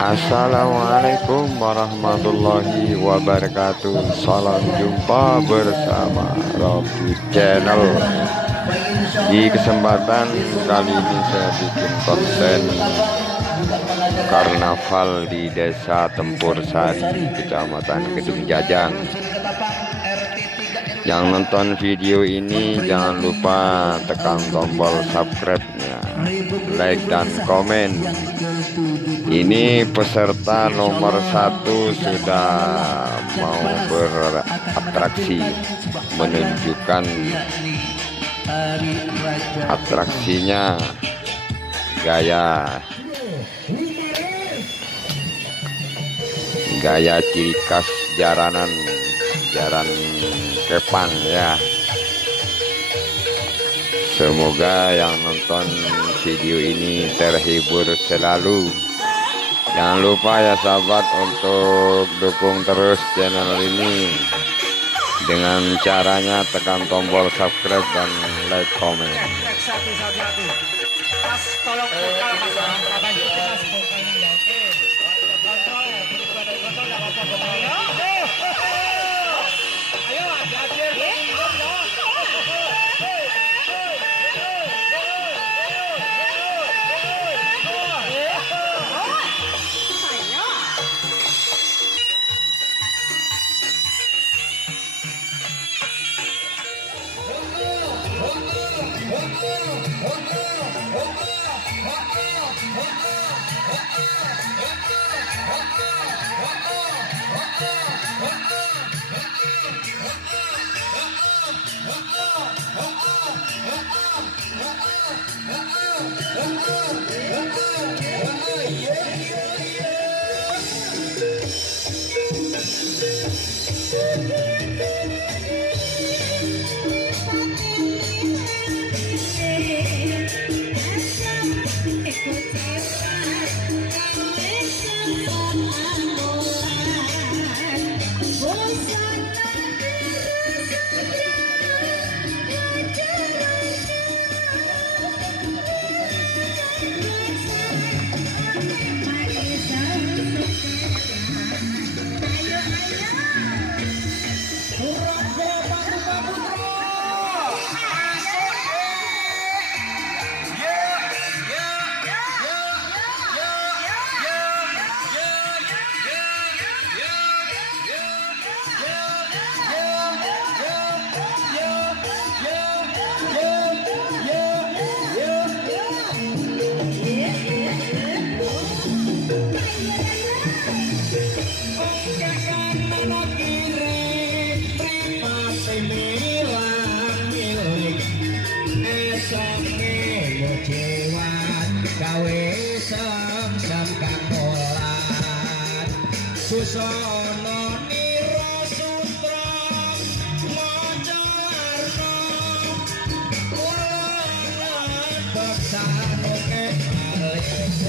Assalamualaikum warahmatullahi wabarakatuh. Salam jumpa bersama Rocky Channel. Di kesempatan kali ini saya bikin konten karnaval di Desa Tempur Sari, Kecamatan Kedung Jajang. Yang nonton video ini jangan lupa tekan tombol subscribe-nya, like dan komen. Ini peserta nomor 1 sudah mau beratraksi, menunjukkan atraksinya, gaya ciri khas jaran kepang ya. Semoga yang nonton video ini terhibur selalu. Jangan lupa ya sahabat untuk dukung terus channel ini dengan caranya tekan tombol subscribe dan like komen. Susono niro sutra mojo warna ulan bersano ke kali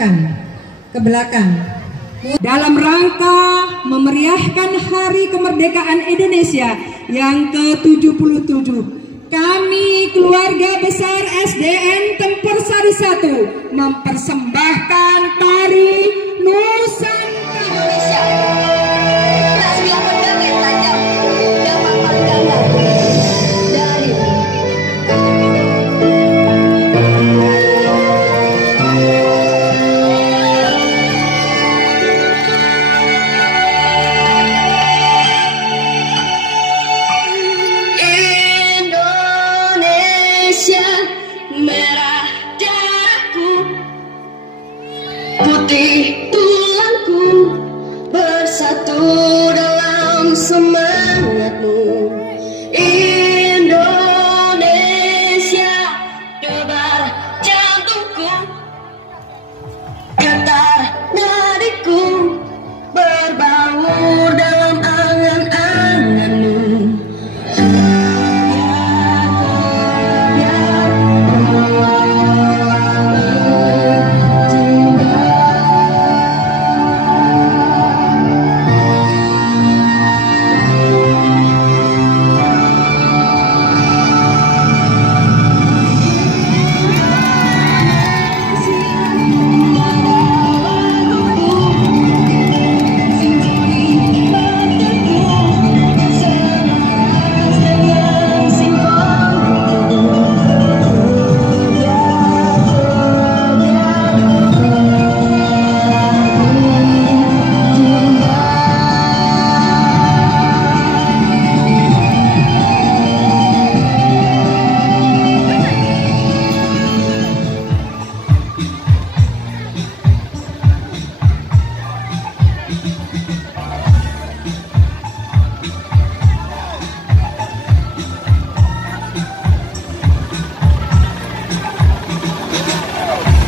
ke belakang. Dalam rangka memeriahkan Hari Kemerdekaan Indonesia yang ke-77, kami keluarga besar SDN Tempur Sari 1 mempersembahkan tari Nusantara Indonesia. Yang berbagai tajam dan pandangan dari Indonesia, merah darahku, putih tulangku, bersatu dalam semangatmu. Indonesia, debar jantungku, getar nadiku, berbaur dalam angan-anganmu.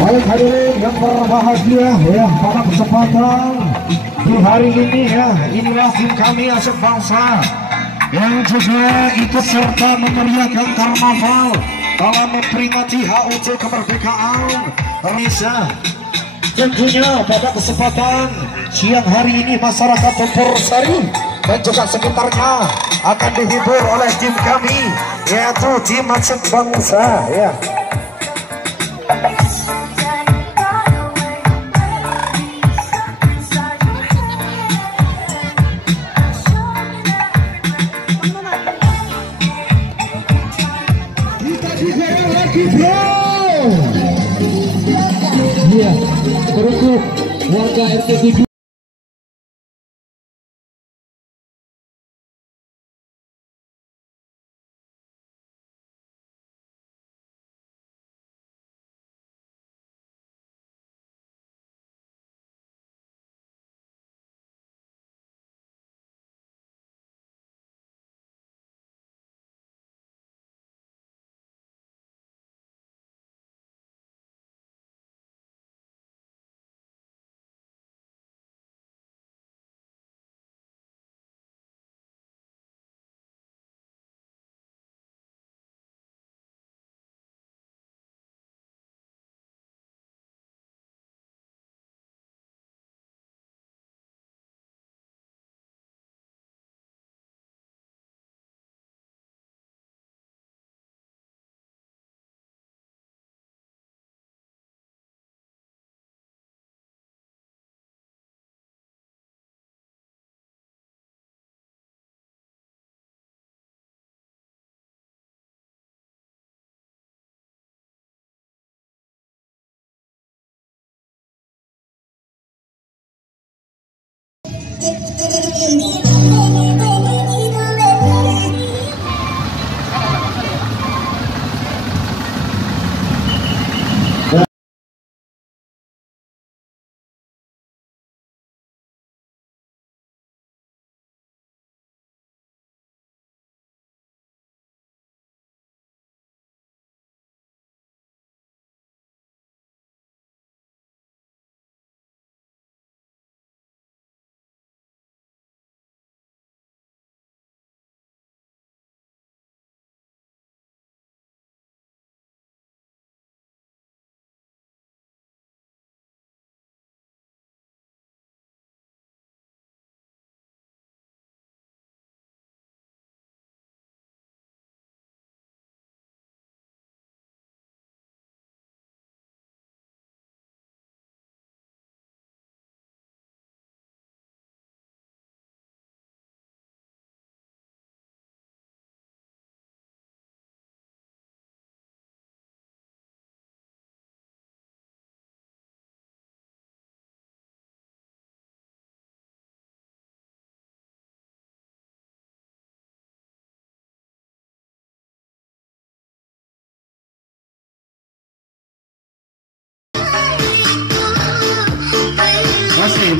Baik hadirin yang berbahagia ya, pada kesempatan di hari ini ya, inilah tim kami Asyik Bangsa yang juga ikut serta memeriahkan karnaval dalam memperingati HUT kemerdekaan Indonesia. Tentunya pada kesempatan siang hari ini masyarakat Tempur Sari dan juga sekitarnya akan dihibur oleh tim kami, yaitu tim Asyik Bangsa ya. Iya, untuk warga RT 7. Wasim.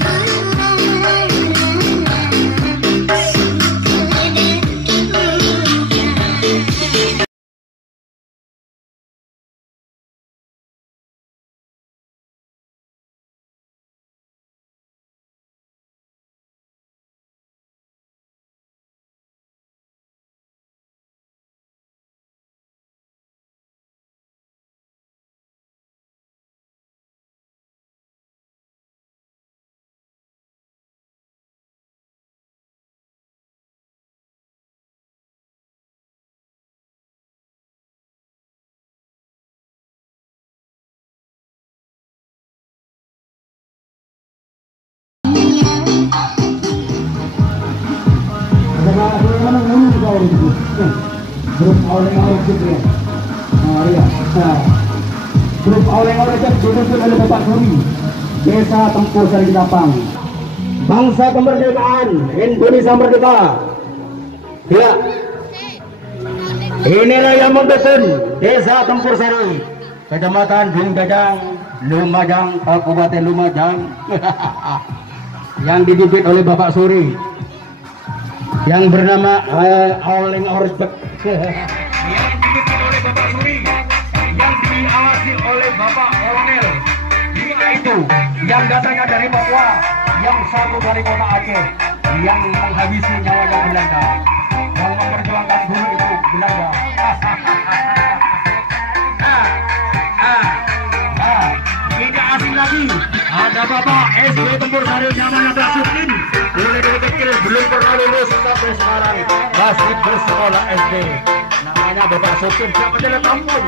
Grup oleh-oleh gitu ya. Oh iya. Nah, grup oleh-oleh itu disusun oleh Bapak Suri, Desa Tempur Sari Ketapang. Bangsa kemerdekaan Indonesia merdeka. Ya. Inilah yang membesun Desa Tempur Sari, Kecamatan Gunung Dadang, Lumajang, Kabupaten Lumajang. Yang dididik oleh Bapak Suri, yang bernama Oleng Orbek. Yang dipimpin oleh Bapak Suri, yang diawasi oleh Bapak Kolonel. Dia itu yang datangnya dari Papua, yang satu dari kota Aceh, yang menghabisi nyawa Belanda, yang memperjuangkan dulu itu Belanda. Tidak asing lagi, ada Bapak SW Tempur Sari namanya Pak Sudin. Mulai dari kecil belum pernah lulus sampai sekarang masih bersekolah SD. Namanya Bapak Sopir, siapa jalan kampung.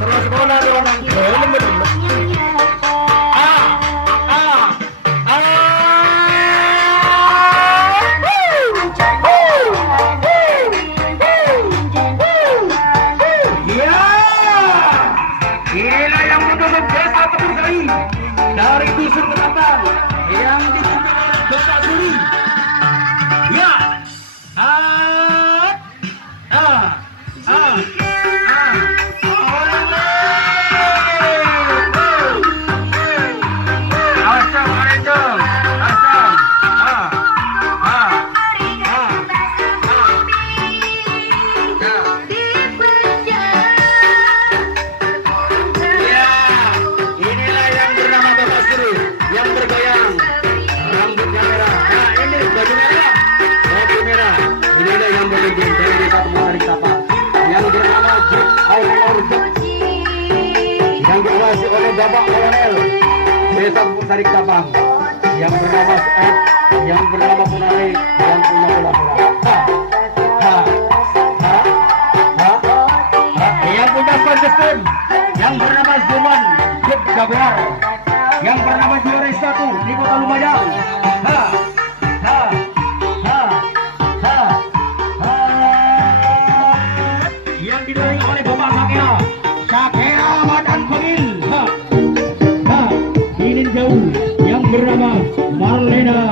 Terus sekolah di orang inilah yang mendukung Desa Tempur Sari dari dusun Ketapang yang dipimpin oleh Bapak Suri. Ya. Yang bergoyang, rambutnya merah. Nah ini baju merah, inilah yang berlegend dari Desa Tempur Sari Ketapang, yang bernama Jip Orbek, yang diawasi oleh Bapak Kolonel Desa Tempur Sari Ketapang, yang bernama Sued, yang bernama Punare, yang punya bola-bola. Yang punya sound system, yang bernama Zuman Jip Jaguar, yang bernama juara 1 di Kota Lumajang. Yang didorong oleh Bapak Sakera Madan Pegil. Ini jauh yang bernama Marlena